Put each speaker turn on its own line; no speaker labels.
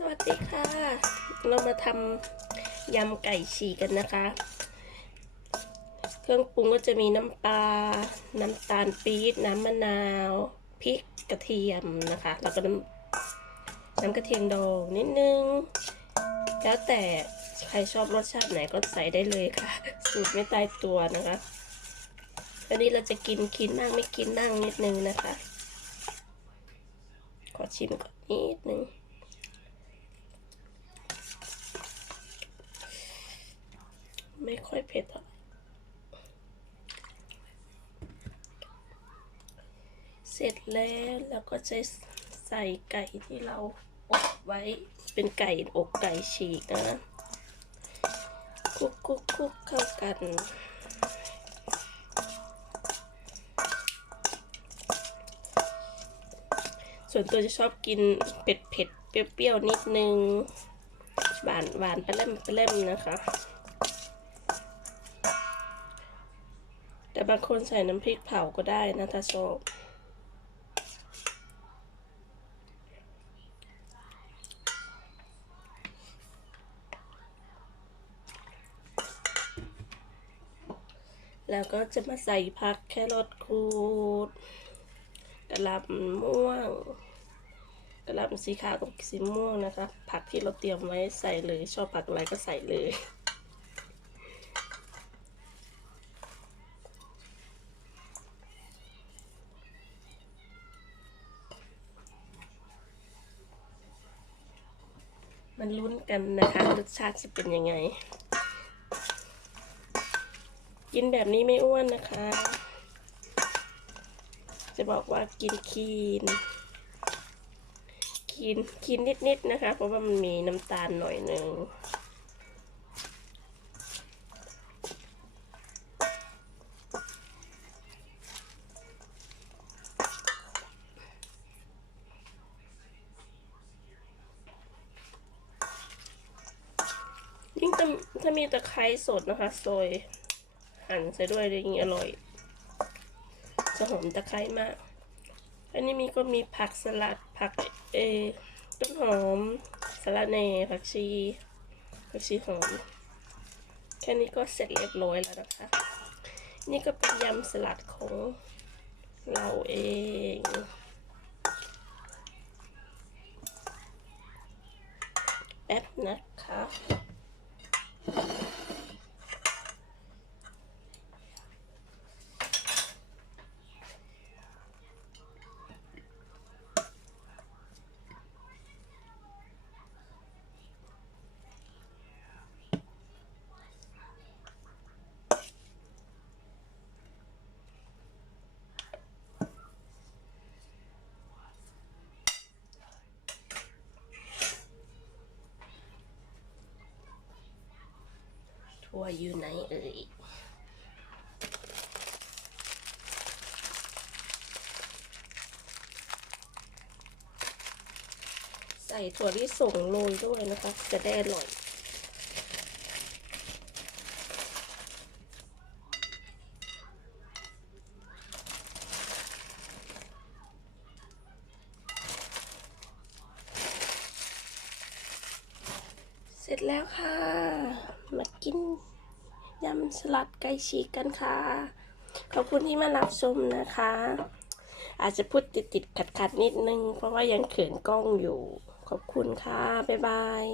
สวัสดีค่ะ เรามาทำยำไก่ฉีกกันนะคะ เครื่องปรุงก็จะมีน้ำปลา น้ำตาลปี๊บน้ำมะนาว พริกกระเทียมนะคะ แล้วก็น้ำน้ำกระเทียมดองนิดนึง แล้วแต่ใครชอบรสชาติไหนก็ใส่ได้เลยค่ะ สูตรไม่ตายตัวนะคะ อันนี้เราจะกินกินบ้างไม่กินบ้างนิดนึงนะคะ ขอชิมก่อนนิดนึง ไม่ ค่อยเผ็ดอะเสร็จแล้วแล้วก็จะใส่ไก่ที่เราอบไว้เป็นไก่อกไก่ฉีกนะคุกคุกคุกเข้ากันส่วนตัวจะชอบกินเผ็ดเผ็ดเปรี้ยวๆนิดนึงหวานหวานไปเล่มไปเล่มนะคะ แต่บางคนใส่น้ำพริกเผาก็ได้นะถ้าชอบแล้วก็จะมาใส่ผักแครอทขูดกระหล่ำม่วงกระหล่ำสีขาวกับสีม่วงนะคะ ผักที่เราเตรียมไว้ใส่เลย ชอบผักอะไรก็ใส่เลย มันลุ้นกันนะคะรสชาติจะเป็นยังไง กินแบบนี้ไม่อ้วนนะคะ จะบอกว่ากินคีนคีนคีนนิดๆนะคะ เพราะว่ามันมีน้ำตาลหน่อยหนึ่ง ยิ่งถ้าถ้ามีตะไคร้สดนะคะโซยหั่นใส่ด้วยอะไรอย่างเงี้ยอร่อย จะหอมตะไคร้มาก อันนี้มีก็มีผักสลัดผักเออต้นหอมสลัดเนผักชีผักชีหอมแค่นี้ก็เสร็จเรียบร้อยแล้วนะคะ นี่ก็เป็นยำสลัดของเราเอง แป๊บนะคะ ทัวอยู่ไหนเอ่ยใส่ถั่วลิสงโรยด้วยนะคะ จะได้อร่อย เสร็จแล้วค่ะ มากิน ยำสลัดไก่ฉีกกันค่ะ ขอบคุณที่มารับชมนะคะ อาจจะพูดติดติดขัดขัดๆนิดนึง เพราะว่ายังเขินกล้องอยู่ ขอบคุณค่ะ บ๊ายบาย